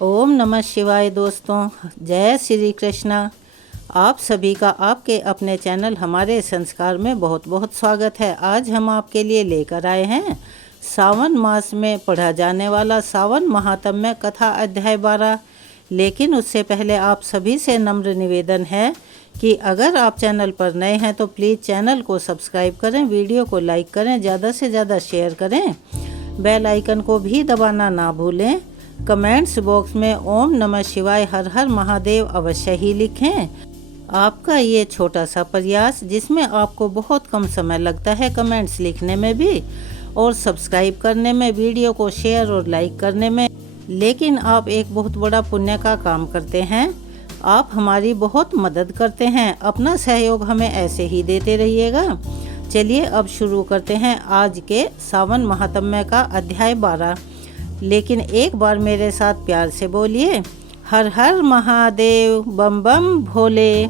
ओम नमः शिवाय दोस्तों, जय श्री कृष्णा। आप सभी का आपके अपने चैनल हमारे संस्कार में बहुत बहुत स्वागत है। आज हम आपके लिए लेकर आए हैं सावन मास में पढ़ा जाने वाला सावन महात्म्य कथा अध्याय 12। लेकिन उससे पहले आप सभी से नम्र निवेदन है कि अगर आप चैनल पर नए हैं तो प्लीज़ चैनल को सब्सक्राइब करें, वीडियो को लाइक करें, ज़्यादा से ज़्यादा शेयर करें, बेल आइकन को भी दबाना ना भूलें। कमेंट्स बॉक्स में ओम नमः शिवाय हर हर महादेव अवश्य ही लिखें। आपका ये छोटा सा प्रयास, जिसमें आपको बहुत कम समय लगता है कमेंट्स लिखने में भी और सब्सक्राइब करने में, वीडियो को शेयर और लाइक करने में, लेकिन आप एक बहुत बड़ा पुण्य का काम करते हैं। आप हमारी बहुत मदद करते हैं। अपना सहयोग हमें ऐसे ही देते रहिएगा। चलिए अब शुरू करते हैं आज के सावन महात्म्य का अध्याय 12। लेकिन एक बार मेरे साथ प्यार से बोलिए, हर हर महादेव, बम बम भोले।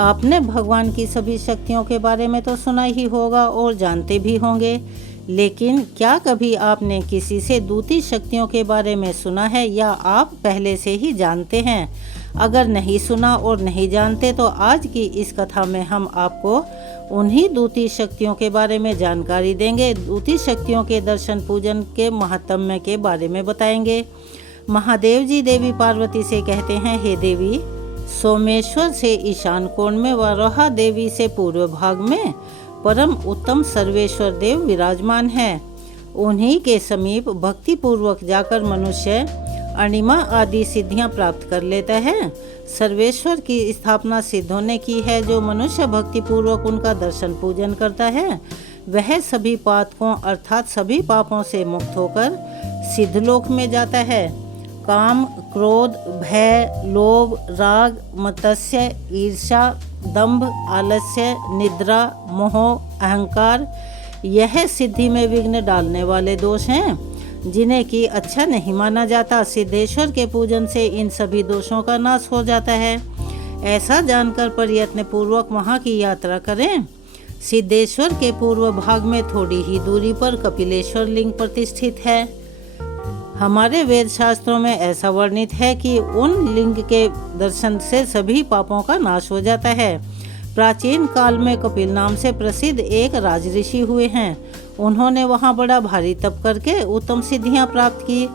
आपने भगवान की सभी शक्तियों के बारे में तो सुना ही होगा और जानते भी होंगे, लेकिन क्या कभी आपने किसी से दूती शक्तियों के बारे में सुना है या आप पहले से ही जानते हैं? अगर नहीं सुना और नहीं जानते तो आज की इस कथा में हम आपको उन्हीं दूती शक्तियों के बारे में जानकारी देंगे। दूती शक्तियों के दर्शन पूजन के महात्म्य के बारे में बताएंगे। महादेव जी देवी पार्वती से कहते हैं, हे देवी, सोमेश्वर से ईशान कोण में व रोहा देवी से पूर्व भाग में परम उत्तम सर्वेश्वर देव विराजमान है। उन्हीं के समीप भक्ति पूर्वक जाकर मनुष्य अणिमा आदि सिद्धियां प्राप्त कर लेता है। सर्वेश्वर की स्थापना सिद्धों ने की है। जो मनुष्य भक्ति पूर्वक उनका दर्शन पूजन करता है वह सभी पातकों अर्थात सभी पापों से मुक्त होकर सिद्धलोक में जाता है। काम, क्रोध, भय, लोभ, राग, मत्सर्य, ईर्ष्या, दंभ, आलस्य, निद्रा, मोह, अहंकार, यह सिद्धि में विघ्न डालने वाले दोष हैं, जिन्हें कि अच्छा नहीं माना जाता। सिद्धेश्वर के पूजन से इन सभी दोषों का नाश हो जाता है। ऐसा जानकर प्रयत्न पूर्वक वहाँ की यात्रा करें। सिद्धेश्वर के पूर्व भाग में थोड़ी ही दूरी पर कपिलेश्वर लिंग प्रतिष्ठित है। हमारे वेद शास्त्रों में ऐसा वर्णित है कि उन लिंग के दर्शन से सभी पापों का नाश हो जाता है। प्राचीन काल में कपिल नाम से प्रसिद्ध एक राजऋषि हुए हैं। उन्होंने वहां बड़ा भारी तप करके उत्तम सिद्धियां प्राप्त की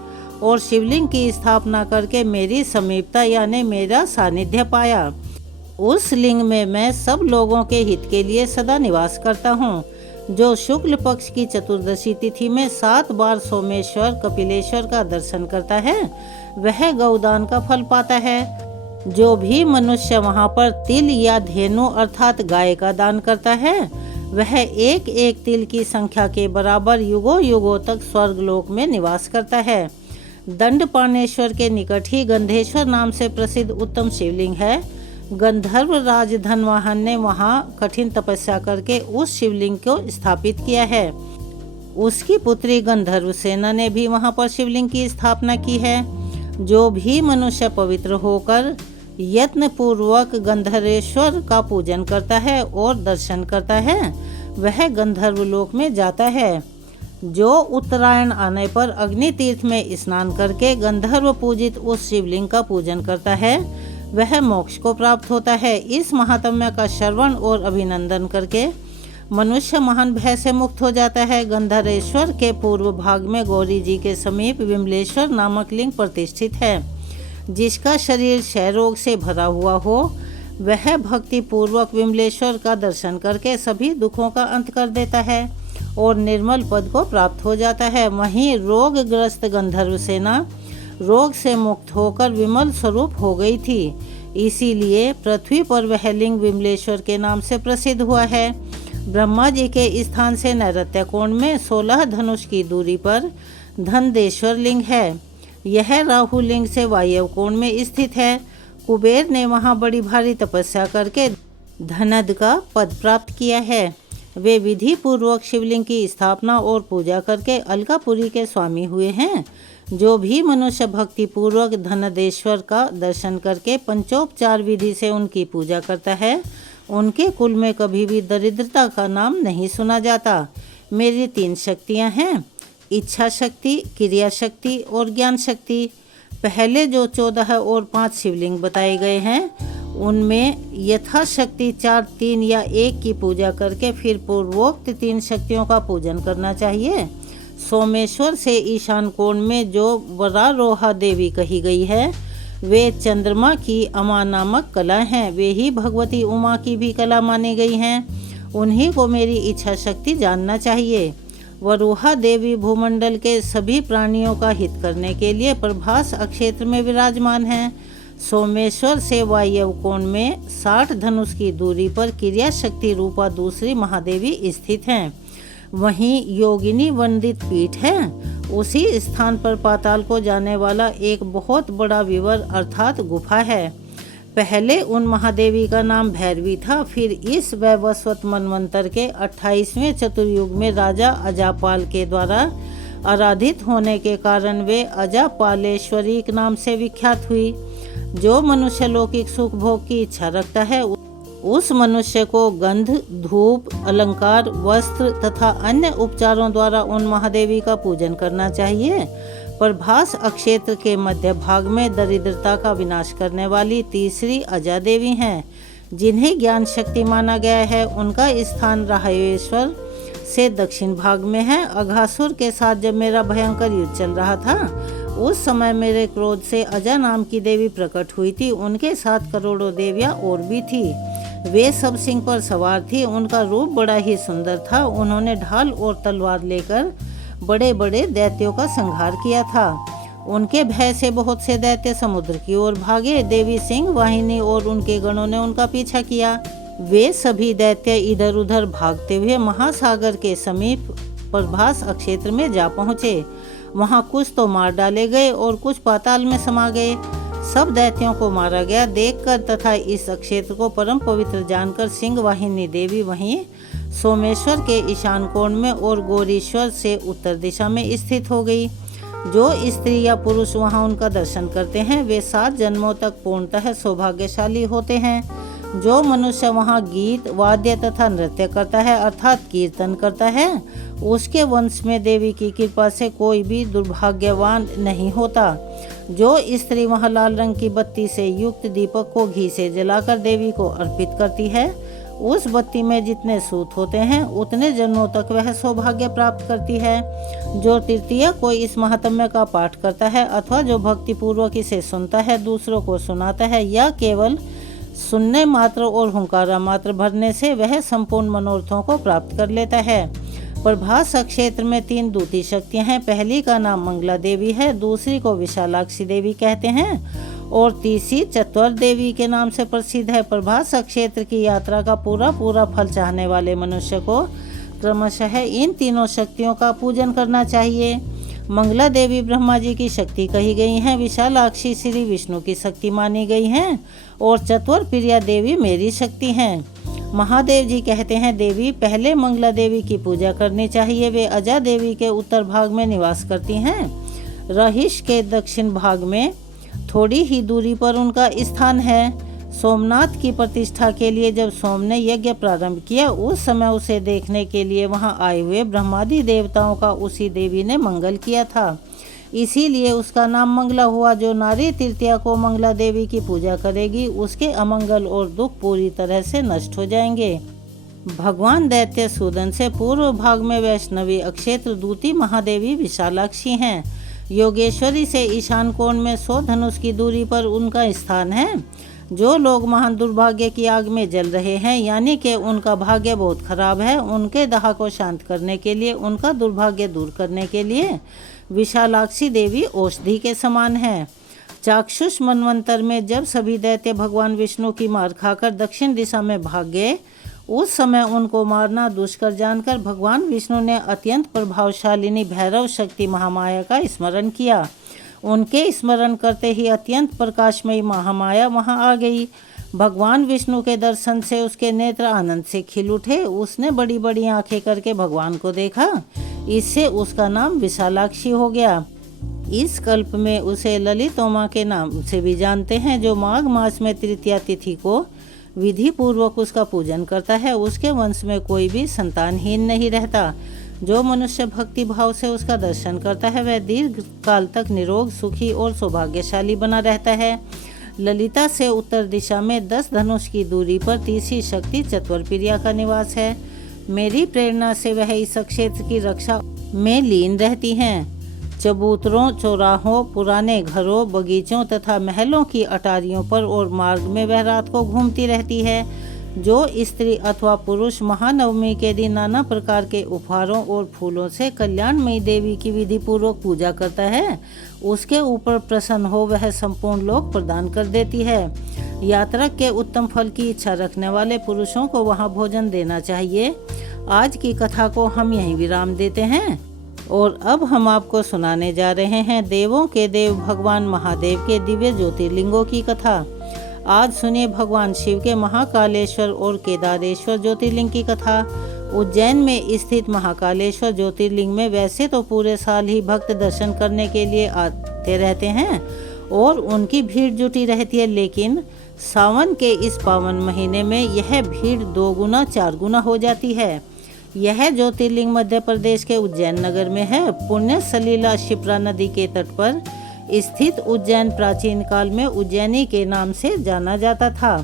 और शिवलिंग की स्थापना करके मेरी समीपता यानी मेरा सानिध्य पाया। उस लिंग में मैं सब लोगों के हित के लिए सदा निवास करता हूँ। जो शुक्ल पक्ष की चतुर्दशी तिथि में 7 बार सोमेश्वर कपिलेश्वर का दर्शन करता है वह गौदान का फल पाता है। जो भी मनुष्य वहाँ पर तिल या धेनु अर्थात गाय का दान करता है वह एक एक तिल की संख्या के बराबर युगों युगों तक स्वर्गलोक में निवास करता है। दंडपाणेश्वर के निकट ही गंधेश्वर नाम से प्रसिद्ध उत्तम शिवलिंग है। गंधर्व राज धनवाहन ने वहाँ कठिन तपस्या करके उस शिवलिंग को स्थापित किया है। उसकी पुत्री गंधर्व सेना ने भी वहाँ पर शिवलिंग की स्थापना की है। जो भी मनुष्य पवित्र होकर यत्न पूर्वक गंधर्वेश्वर का पूजन करता है और दर्शन करता है वह गंधर्व लोक में जाता है। जो उत्तरायण आने पर अग्नि तीर्थ में स्नान करके गंधर्व पूजित उस शिवलिंग का पूजन करता है वह मोक्ष को प्राप्त होता है। इस महात्म्य का श्रवण और अभिनंदन करके मनुष्य महान भय से मुक्त हो जाता है। गंधर्वेश्वर के पूर्व भाग में गौरी जी के समीप विमलेश्वर नामक लिंग प्रतिष्ठित है। जिसका शरीर क्षय रोग से भरा हुआ हो वह भक्ति पूर्वक विमलेश्वर का दर्शन करके सभी दुखों का अंत कर देता है और निर्मल पद को प्राप्त हो जाता है। वहीं रोगग्रस्त गंधर्व सेना रोग से मुक्त होकर विमल स्वरूप हो गई थी। इसीलिए पृथ्वी पर वह लिंग विमलेश्वर के नाम से प्रसिद्ध हुआ है। ब्रह्मा जी के स्थान से नैऋत्य कोण में 16 धनुष की दूरी पर धनदेश्वर लिंग है। यह राहु लिंग से वायव्य कोण में स्थित है। कुबेर ने वहां बड़ी भारी तपस्या करके धनद का पद प्राप्त किया है। वे विधि पूर्वक शिवलिंग की स्थापना और पूजा करके अलकापुरी के स्वामी हुए हैं। जो भी मनुष्य भक्ति पूर्वक धनदेश्वर का दर्शन करके पंचोपचार विधि से उनकी पूजा करता है उनके कुल में कभी भी दरिद्रता का नाम नहीं सुना जाता। मेरी 3 शक्तियाँ हैं, इच्छा शक्ति, क्रिया शक्ति और ज्ञान शक्ति। पहले जो 14 और 5 शिवलिंग बताए गए हैं उनमें यथाशक्ति 4, 3 या 1 की पूजा करके फिर पूर्वोक्त 3 शक्तियों का पूजन करना चाहिए। सोमेश्वर से ईशान कोण में जो वरारोहा देवी कही गई है वे चंद्रमा की अमा नामक कला हैं। वे ही भगवती उमा की भी कला मानी गई हैं। उन्हीं को मेरी इच्छा शक्ति जानना चाहिए। वरुहा देवी भूमंडल के सभी प्राणियों का हित करने के लिए प्रभास अक्षेत्र में विराजमान हैं। सोमेश्वर से वायव्य कोण में 60 धनुष की दूरी पर क्रिया शक्ति रूपा दूसरी महादेवी स्थित हैं। वहीं योगिनी वंदित पीठ है। उसी स्थान पर पाताल को जाने वाला एक बहुत बड़ा विवर अर्थात गुफा है। पहले उन महादेवी का नाम भैरवी था। फिर इस वैवस्वत मनवंतर के 28वें चतुर्युग में राजा अजापाल के द्वारा आराधित होने के कारण वे अजापालेश्वरी के नाम से विख्यात हुई। जो मनुष्य लौकिक सुख भोग की इच्छा रखता है उस मनुष्य को गंध, धूप, अलंकार, वस्त्र तथा अन्य उपचारों द्वारा उन महादेवी का पूजन करना चाहिए। प्रभास अक्षेत्र के मध्य भाग में दरिद्रता का विनाश करने वाली तीसरी अजा देवी हैं, जिन्हें ज्ञान शक्ति माना गया है। उनका स्थान राहेश्वर से दक्षिण भाग में है। अघासुर के साथ जब मेरा भयंकर युद्ध चल रहा था उस समय मेरे क्रोध से अजा नाम की देवी प्रकट हुई थी। उनके साथ करोड़ों देवियां और भी थी। वे सब सिंह पर सवार थी। उनका रूप बड़ा ही सुंदर था। उन्होंने ढाल और तलवार लेकर बड़े बड़े दैत्यों का संहार किया था। उनके भय से बहुत से दैत्य समुद्र की ओर भागे। देवी सिंह वाहिनी और उनके गणों ने उनका पीछा किया। वे सभी दैत्य इधर उधर भागते हुए महासागर के समीप प्रभास अक्षेत्र में जा पहुँचे। वहाँ कुछ तो मार डाले गए और कुछ पाताल में समा गए। सब दैत्यों को मारा गया देखकर तथा इस अक्षेत्र को परम पवित्र जानकर सिंह वाहिनी देवी वहीं सोमेश्वर के ईशान कोण में और गौरीश्वर से उत्तर दिशा में स्थित हो गई। जो स्त्री या पुरुष वहां उनका दर्शन करते हैं वे 7 जन्मों तक पूर्णतः सौभाग्यशाली होते हैं। जो मनुष्य वहां गीत, वाद्य तथा नृत्य करता है अर्थात कीर्तन करता है उसके वंश में देवी की कृपा से कोई भी दुर्भाग्यवान नहीं होता। जो स्त्री वहां लाल रंग की बत्ती से युक्त दीपक को घी से जलाकर देवी को अर्पित करती है उस बत्ती में जितने सूत होते हैं उतने जन्मों तक वह सौभाग्य प्राप्त करती है। जो तृतीय कोई इस महात्म्य का पाठ करता है अथवा जो भक्ति पूर्वक इसे सुनता है, दूसरों को सुनाता है या केवल सुनने मात्र और हुंकारा मात्र भरने से वह संपूर्ण मनोरथों को प्राप्त कर लेता है। प्रभास क्षेत्र में 3 दूती शक्तियां हैं। पहली का नाम मंगला देवी है, दूसरी को विशालाक्षी देवी कहते हैं और तीसरी चत्वर देवी के नाम से प्रसिद्ध है। प्रभास क्षेत्र की यात्रा का पूरा फल चाहने वाले मनुष्य को क्रमशः इन तीनों शक्तियों का पूजन करना चाहिए। मंगला देवी ब्रह्मा जी की शक्ति कही गई हैं, विशालाक्षी श्री विष्णु की शक्ति मानी गई हैं और चतुर प्रिया देवी मेरी शक्ति हैं। महादेव जी कहते हैं, देवी पहले मंगला देवी की पूजा करनी चाहिए। वे अजा देवी के उत्तर भाग में निवास करती हैं। रहिश के दक्षिण भाग में थोड़ी ही दूरी पर उनका स्थान है। सोमनाथ की प्रतिष्ठा के लिए जब सोम ने यज्ञ प्रारंभ किया उस समय उसे देखने के लिए वहां आए हुए ब्रह्मादि देवताओं का उसी देवी ने मंगल किया था, इसीलिए उसका नाम मंगला हुआ। जो नारी तृतीया को मंगला देवी की पूजा करेगी उसके अमंगल और दुख पूरी तरह से नष्ट हो जाएंगे। भगवान दैत्य सूदन से पूर्व भाग में वैष्णवी अक्षेत्र दूती महादेवी विशालाक्षी हैं। योगेश्वरी से ईशान कोण में 100 धनुष की दूरी पर उनका स्थान है। जो लोग महान दुर्भाग्य की आग में जल रहे हैं यानी कि उनका भाग्य बहुत खराब है, उनके दाह को शांत करने के लिए, उनका दुर्भाग्य दूर करने के लिए विशालाक्षी देवी औषधि के समान है। चाक्षुष मनवंतर में जब सभी दैत्य भगवान विष्णु की मार खाकर दक्षिण दिशा में भाग गए उस समय उनको मारना दुष्कर जानकर भगवान विष्णु ने अत्यंत प्रभावशालिनी भैरव शक्ति महामाया का स्मरण किया। उनके स्मरण करते ही अत्यंत प्रकाशमयी महामाया वहां आ गई। भगवान विष्णु के दर्शन से उसके नेत्र आनंद से खिल उठे। उसने बड़ी बड़ी आंखें करके भगवान को देखा, इससे उसका नाम विशालाक्षी हो गया। इस कल्प में उसे ललितोमा के नाम से भी जानते हैं। जो माघ मास में तृतीया तिथि को विधि पूर्वक उसका पूजन करता है उसके वंश में कोई भी संतानहीन नहीं रहता। जो मनुष्य भक्ति भाव से उसका दर्शन करता है वह दीर्घ काल तक निरोग, सुखी और सौभाग्यशाली बना रहता है। ललिता से उत्तर दिशा में 10 धनुष की दूरी पर तीसरी शक्ति चतुर्प्रिया का निवास है। मेरी प्रेरणा से वह इस क्षेत्र की रक्षा में लीन रहती हैं। चबूतरों, चौराहों, पुराने घरों, बगीचों तथा महलों की अटारियों पर और मार्ग में वह रात को घूमती रहती है। जो स्त्री अथवा पुरुष महानवमी के दिन नाना प्रकार के उपहारों और फूलों से कल्याणमयी देवी की विधि पूर्वक पूजा करता है, उसके ऊपर प्रसन्न हो वह संपूर्ण लोक प्रदान कर देती है। यात्रा के उत्तम फल की इच्छा रखने वाले पुरुषों को वहां भोजन देना चाहिए। आज की कथा को हम यहीं विराम देते हैं और अब हम आपको सुनाने जा रहे हैं देवों के देव भगवान महादेव के दिव्य ज्योतिर्लिंगों की कथा। आज सुनिए भगवान शिव के महाकालेश्वर और केदारेश्वर ज्योतिर्लिंग की कथा। उज्जैन में स्थित महाकालेश्वर ज्योतिर्लिंग में वैसे तो पूरे साल ही भक्त दर्शन करने के लिए आते रहते हैं और उनकी भीड़ जुटी रहती है, लेकिन सावन के इस पावन महीने में यह भीड़ 2 गुना 4 गुना हो जाती है। यह ज्योतिर्लिंग मध्य प्रदेश के उज्जैन नगर में है। पुण्य सलीला शिप्रा नदी के तट पर स्थित उज्जैन प्राचीन काल में उज्जैनी के नाम से जाना जाता था।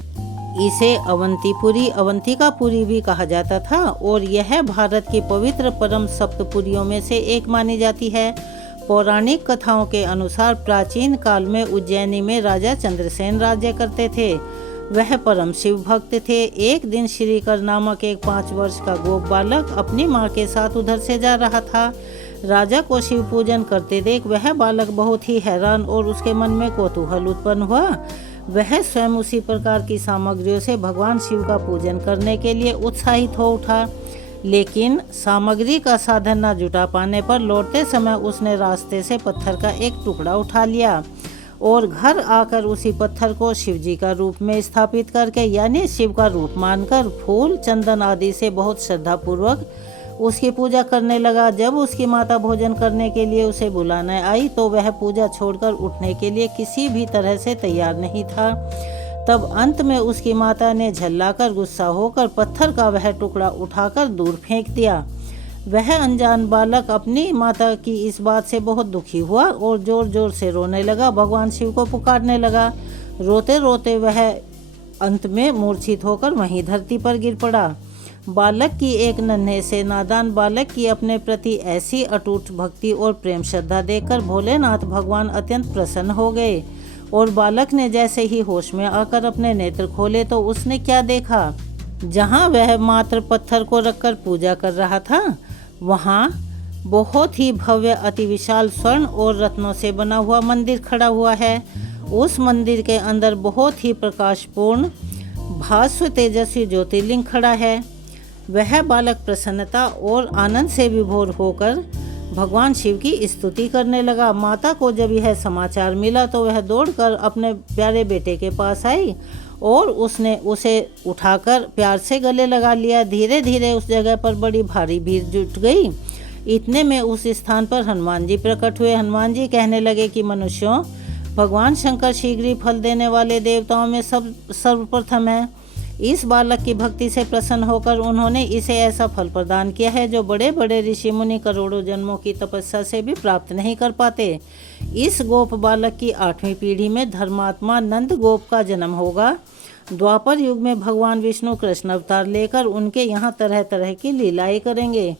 इसे अवंतीपुरी, अवंतिकापुरी भी कहा जाता था और यह भारत की पवित्र परम सप्तपुरियों में से एक मानी जाती है। पौराणिक कथाओं के अनुसार प्राचीन काल में उज्जैनी में राजा चंद्रसेन राज्य करते थे। वह परम शिव भक्त थे। एक दिन श्रीकर नामक एक 5 वर्ष का गोप बालक अपनी माँ के साथ उधर से जा रहा था। राजा को शिव पूजन करते देख वह बालक बहुत ही हैरान और उसके मन में कौतूहल उत्पन्न हुआ। वह स्वयं उसी प्रकार की सामग्रियों से भगवान शिव का पूजन करने के लिए उत्साहित हो उठा, लेकिन सामग्री का साधन न जुटा पाने पर लौटते समय उसने रास्ते से पत्थर का एक टुकड़ा उठा लिया और घर आकर उसी पत्थर को शिव जी का रूप में स्थापित करके यानी शिव का रूप मानकर फूल, चंदन आदि से बहुत श्रद्धापूर्वक उसकी पूजा करने लगा। जब उसकी माता भोजन करने के लिए उसे बुलाने आई तो वह पूजा छोड़कर उठने के लिए किसी भी तरह से तैयार नहीं था। तब अंत में उसकी माता ने झल्लाकर गुस्सा होकर पत्थर का वह टुकड़ा उठाकर दूर फेंक दिया। वह अनजान बालक अपनी माता की इस बात से बहुत दुखी हुआ और जोर जोर से रोने लगा, भगवान शिव को पुकारने लगा। रोते रोते वह अंत में मूर्छित होकर वहीं धरती पर गिर पड़ा। बालक की एक नन्हे से नादान बालक की अपने प्रति ऐसी अटूट भक्ति और प्रेम श्रद्धा देखकर भोलेनाथ भगवान अत्यंत प्रसन्न हो गए और बालक ने जैसे ही होश में आकर अपने नेत्र खोले तो उसने क्या देखा, जहाँ वह मात्र पत्थर को रखकर पूजा कर रहा था वहाँ बहुत ही भव्य अति विशाल स्वर्ण और रत्नों से बना हुआ मंदिर खड़ा हुआ है। उस मंदिर के अंदर बहुत ही प्रकाशपूर्ण भास्व तेजस्वी ज्योतिर्लिंग खड़ा है। वह बालक प्रसन्नता और आनंद से विभोर होकर भगवान शिव की स्तुति करने लगा। माता को जब यह समाचार मिला तो वह दौड़कर अपने प्यारे बेटे के पास आई और उसने उसे उठाकर प्यार से गले लगा लिया। धीरे धीरे उस जगह पर बड़ी भारी भीड़ जुट गई। इतने में उस स्थान पर हनुमान जी प्रकट हुए। हनुमान जी कहने लगे कि मनुष्यों, भगवान शंकर शीघ्र ही फल देने वाले देवताओं में सर्वप्रथम है। इस बालक की भक्ति से प्रसन्न होकर उन्होंने इसे ऐसा फल प्रदान किया है जो बड़े बड़े ऋषि मुनि करोड़ों जन्मों की तपस्या से भी प्राप्त नहीं कर पाते। इस गोप बालक की 8वीं पीढ़ी में धर्मात्मा नंद गोप का जन्म होगा। द्वापर युग में भगवान विष्णु कृष्ण अवतार लेकर उनके यहाँ तरह तरह की लीलाएं करेंगे।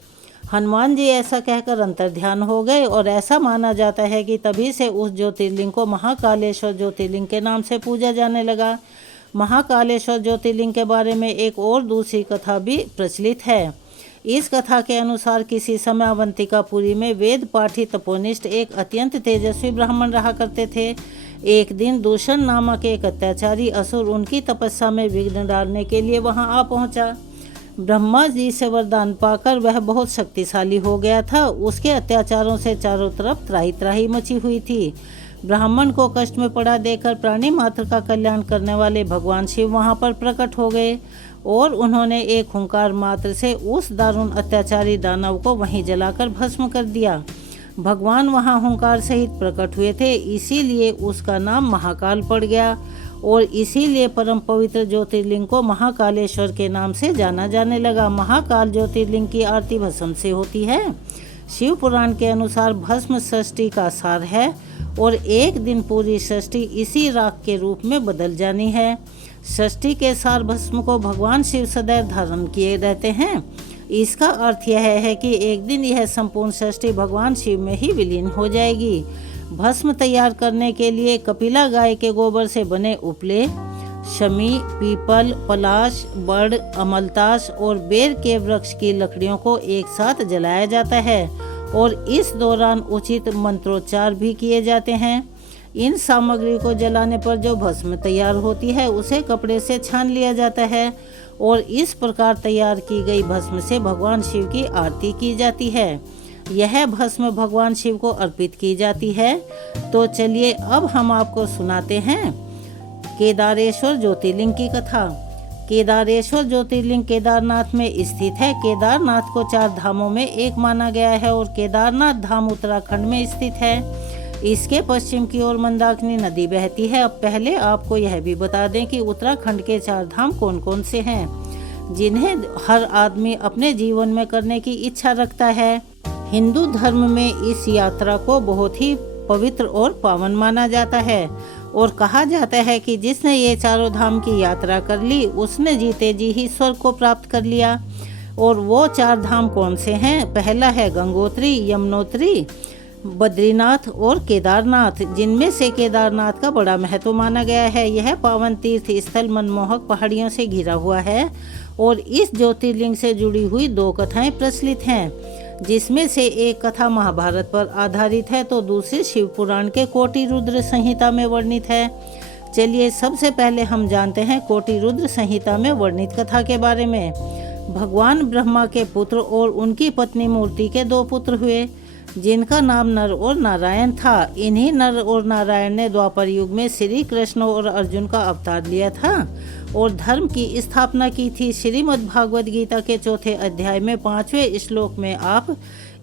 हनुमान जी ऐसा कहकर अंतर्ध्यान हो गए और ऐसा माना जाता है कि तभी से उस ज्योतिर्लिंग को महाकालेश्वर ज्योतिर्लिंग के नाम से पूजा जाने लगा। महाकालेश्वर ज्योतिर्लिंग के बारे में एक और दूसरी कथा भी प्रचलित है। इस कथा के अनुसार किसी समय अवंतिकापुरी में वेद पाठी तपोनिष्ठ एक अत्यंत तेजस्वी ब्राह्मण रहा करते थे। एक दिन दूषण नामक एक अत्याचारी असुर उनकी तपस्या में विघ्न डालने के लिए वहां आ पहुंचा। ब्रह्मा जी से वरदान पाकर वह बहुत शक्तिशाली हो गया था। उसके अत्याचारों से चारों तरफ त्राही त्राही मची हुई थी। ब्राह्मण को कष्ट में पड़ा देखकर प्राणी मात्र का कल्याण करने वाले भगवान शिव वहां पर प्रकट हो गए और उन्होंने एक हुंकार मात्र से उस दारुण अत्याचारी दानव को वहीं जलाकर भस्म कर दिया। भगवान वहाँ हुंकार सहित प्रकट हुए थे, इसीलिए उसका नाम महाकाल पड़ गया और इसीलिए परम पवित्र ज्योतिर्लिंग को महाकालेश्वर के नाम से जाना जाने लगा। महाकाल ज्योतिर्लिंग की आरती भस्म से होती है। शिव पुराण के अनुसार भस्म षष्ठी का सार है और एक दिन पूरी षष्ठी इसी राख के रूप में बदल जानी है। षष्ठी के सार भस्म को भगवान शिव सदैव धारण किए रहते हैं। इसका अर्थ यह है कि एक दिन यह संपूर्ण षष्ठी भगवान शिव में ही विलीन हो जाएगी। भस्म तैयार करने के लिए कपिला गाय के गोबर से बने उपले, शमी, पीपल, पलाश, बड़, अमलतास और बेर के वृक्ष की लकड़ियों को एक साथ जलाया जाता है और इस दौरान उचित मंत्रोच्चार भी किए जाते हैं। इन सामग्री को जलाने पर जो भस्म तैयार होती है उसे कपड़े से छान लिया जाता है और इस प्रकार तैयार की गई भस्म से भगवान शिव की आरती की जाती है। यह भस्म भगवान शिव को अर्पित की जाती है। तो चलिए अब हम आपको सुनाते हैं केदारेश्वर ज्योतिर्लिंग की कथा। केदारेश्वर ज्योतिर्लिंग केदारनाथ में स्थित है। केदारनाथ को 4 धामों में एक माना गया है और केदारनाथ धाम उत्तराखंड में स्थित है। इसके पश्चिम की ओर मंदाकिनी नदी बहती है। अब पहले आपको यह भी बता दें कि उत्तराखंड के 4 धाम कौन कौन से हैं, जिन्हें हर आदमी अपने जीवन में करने की इच्छा रखता है। हिंदू धर्म में इस यात्रा को बहुत ही पवित्र और पावन माना जाता है और कहा जाता है कि जिसने ये चारों धाम की यात्रा कर ली उसने जीते जी ही स्वर्ग को प्राप्त कर लिया। और वो 4 धाम कौन से हैं? पहला है गंगोत्री, यमुनोत्री, बद्रीनाथ और केदारनाथ, जिनमें से केदारनाथ का बड़ा महत्व माना गया है। यह पावन तीर्थ स्थल मनमोहक पहाड़ियों से घिरा हुआ है और इस ज्योतिर्लिंग से जुड़ी हुई 2 कथाएं प्रचलित हैं, जिसमें से एक कथा महाभारत पर आधारित है तो दूसरी शिव पुराण के कोटि रुद्र संहिता में वर्णित है। चलिए सबसे पहले हम जानते हैं कोटि रुद्र संहिता में वर्णित कथा के बारे में। भगवान ब्रह्मा के पुत्र और उनकी पत्नी मूर्ति के 2 पुत्र हुए, जिनका नाम नर और नारायण था। इन्हीं नर और नारायण ने द्वापर युग में श्री कृष्ण और अर्जुन का अवतार लिया था और धर्म की स्थापना की थी। श्रीमद् भागवत गीता के 4थे अध्याय में 5वें श्लोक में आप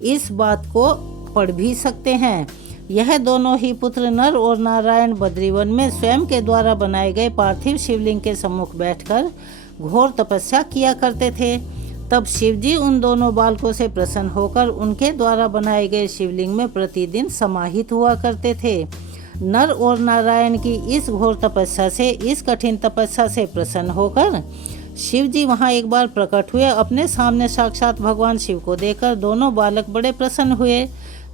इस बात को पढ़ भी सकते हैं। यह दोनों ही पुत्र नर और नारायण बद्रीवन में स्वयं के द्वारा बनाए गए पार्थिव शिवलिंग के सम्मुख बैठकर घोर तपस्या किया करते थे। तब शिवजी उन दोनों बालकों से प्रसन्न होकर उनके द्वारा बनाए गए शिवलिंग में प्रतिदिन समाहित हुआ करते थे। नर और नारायण की इस घोर तपस्या से, इस कठिन तपस्या से प्रसन्न होकर शिवजी वहां एक बार प्रकट हुए। अपने सामने साक्षात भगवान शिव को देखकर दोनों बालक बड़े प्रसन्न हुए।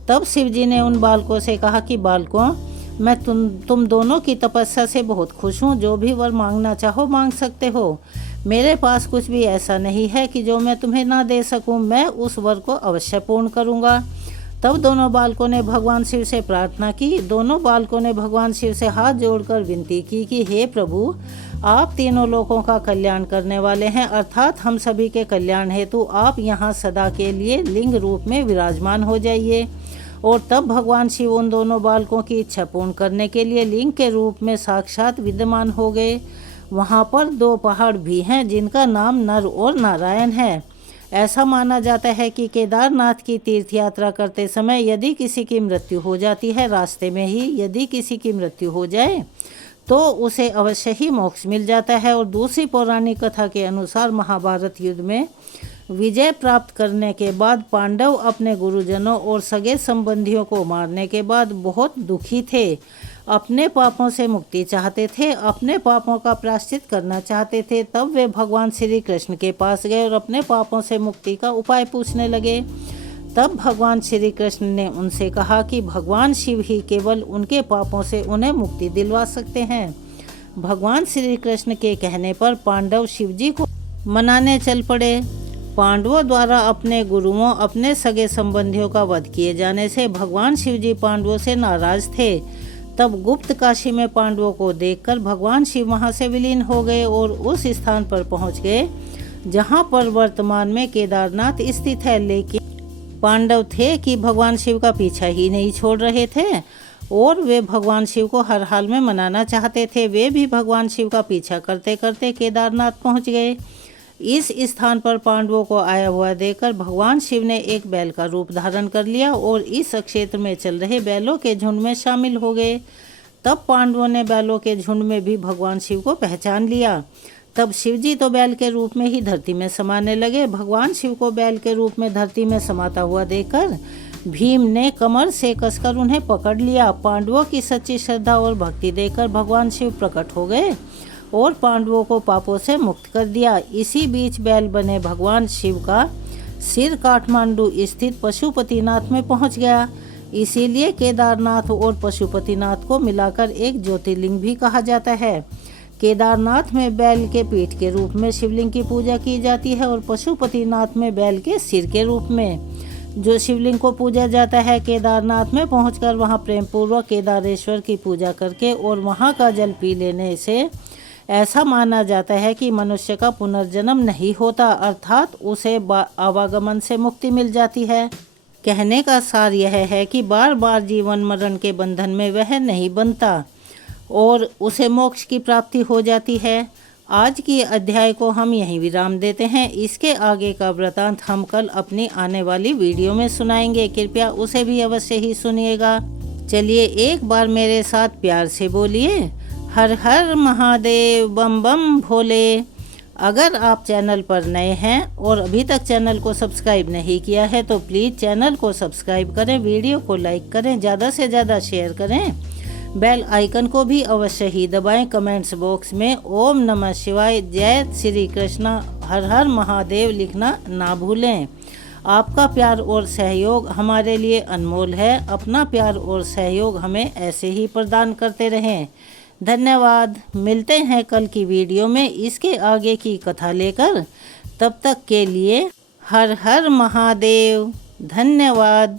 तब शिवजी ने उन बालकों से कहा कि बालकों, मैं तुम दोनों की तपस्या से बहुत खुश हूँ। जो भी वर मांगना चाहो मांग सकते हो। मेरे पास कुछ भी ऐसा नहीं है कि जो मैं तुम्हें ना दे सकूं। मैं उस वर को अवश्य पूर्ण करूंगा। तब दोनों बालकों ने भगवान शिव से प्रार्थना की। दोनों बालकों ने भगवान शिव से हाथ जोड़कर विनती की कि हे प्रभु, आप तीनों लोगों का कल्याण करने वाले हैं, अर्थात हम सभी के कल्याण हेतु आप यहाँ सदा के लिए लिंग रूप में विराजमान हो जाइए। और तब भगवान शिव उन दोनों बालकों की इच्छा पूर्ण करने के लिए लिंग के रूप में साक्षात विद्यमान हो गए। वहाँ पर 2 पहाड़ भी हैं जिनका नाम नर और नारायण है। ऐसा माना जाता है कि केदारनाथ की तीर्थ यात्रा करते समय यदि किसी की मृत्यु हो जाती है, रास्ते में ही यदि किसी की मृत्यु हो जाए तो उसे अवश्य ही मोक्ष मिल जाता है। और दूसरी पौराणिक कथा के अनुसार महाभारत युद्ध में विजय प्राप्त करने के बाद पांडव अपने गुरुजनों और सगे संबंधियों को मारने के बाद बहुत दुखी थे। अपने पापों से मुक्ति चाहते थे, अपने पापों का प्रायश्चित करना चाहते थे। तब वे भगवान श्री कृष्ण के पास गए और अपने पापों से मुक्ति का उपाय पूछने लगे। तब भगवान श्री कृष्ण ने उनसे कहा कि भगवान शिव ही केवल उनके पापों से उन्हें मुक्ति दिलवा सकते हैं। भगवान श्री कृष्ण के कहने पर पांडव शिवजी को मनाने चल पड़े। पांडवों द्वारा अपने गुरुओं, अपने सगे संबंधियों का वध किए जाने से भगवान शिवजी पांडवों से नाराज थे। तब गुप्त काशी में पांडवों को देखकर भगवान शिव वहां से विलीन हो गए और उस स्थान पर पहुंच गए जहां पर वर्तमान में केदारनाथ स्थित है। लेकिन पांडव थे कि भगवान शिव का पीछा ही नहीं छोड़ रहे थे और वे भगवान शिव को हर हाल में मनाना चाहते थे। वे भी भगवान शिव का पीछा करते करते केदारनाथ पहुंच गए। इस स्थान पर पांडवों को आया हुआ देखकर भगवान शिव ने एक बैल का रूप धारण कर लिया और इस क्षेत्र में चल रहे बैलों के झुंड में शामिल हो गए। तब पांडवों ने बैलों के झुंड में भी भगवान शिव को पहचान लिया। तब शिवजी तो बैल के रूप में ही धरती में समाने लगे। भगवान शिव को बैल के रूप में धरती में समाता हुआ देखकर भीम ने कमर से कसकर उन्हें पकड़ लिया। पांडवों की सच्ची श्रद्धा और भक्ति देखकर भगवान शिव प्रकट हो गए और पांडवों को पापों से मुक्त कर दिया। इसी बीच बैल बने भगवान शिव का सिर काठमांडू स्थित पशुपतिनाथ में पहुंच गया। इसीलिए केदारनाथ और पशुपतिनाथ को मिलाकर एक ज्योतिर्लिंग भी कहा जाता है। केदारनाथ में बैल के पीठ के रूप में शिवलिंग की पूजा की जाती है और पशुपतिनाथ में बैल के सिर के रूप में जो शिवलिंग को पूजा जाता है। केदारनाथ में पहुंचकर वहां प्रेम पूर्वक केदारेश्वर की पूजा करके और वहां का जल पी लेने से ऐसा माना जाता है कि मनुष्य का पुनर्जन्म नहीं होता, अर्थात उसे आवागमन से मुक्ति मिल जाती है। कहने का सार यह है कि बार बार जीवन मरण के बंधन में वह नहीं बनता और उसे मोक्ष की प्राप्ति हो जाती है। आज की अध्याय को हम यहीं विराम देते हैं। इसके आगे का वृतांत हम कल अपनी आने वाली वीडियो में सुनाएंगे। कृपया उसे भी अवश्य ही सुनिएगा। चलिए एक बार मेरे साथ प्यार से बोलिए, हर हर महादेव, बम बम भोले। अगर आप चैनल पर नए हैं और अभी तक चैनल को सब्सक्राइब नहीं किया है तो प्लीज़ चैनल को सब्सक्राइब करें, वीडियो को लाइक करें, ज़्यादा से ज़्यादा शेयर करें, बेल आइकन को भी अवश्य ही दबाएं। कमेंट्स बॉक्स में ओम नमः शिवाय, जय श्री कृष्णा, हर हर महादेव लिखना ना भूलें। आपका प्यार और सहयोग हमारे लिए अनमोल है। अपना प्यार और सहयोग हमें ऐसे ही प्रदान करते रहें। धन्यवाद। मिलते हैं कल की वीडियो में इसके आगे की कथा लेकर। तब तक के लिए हर हर महादेव। धन्यवाद।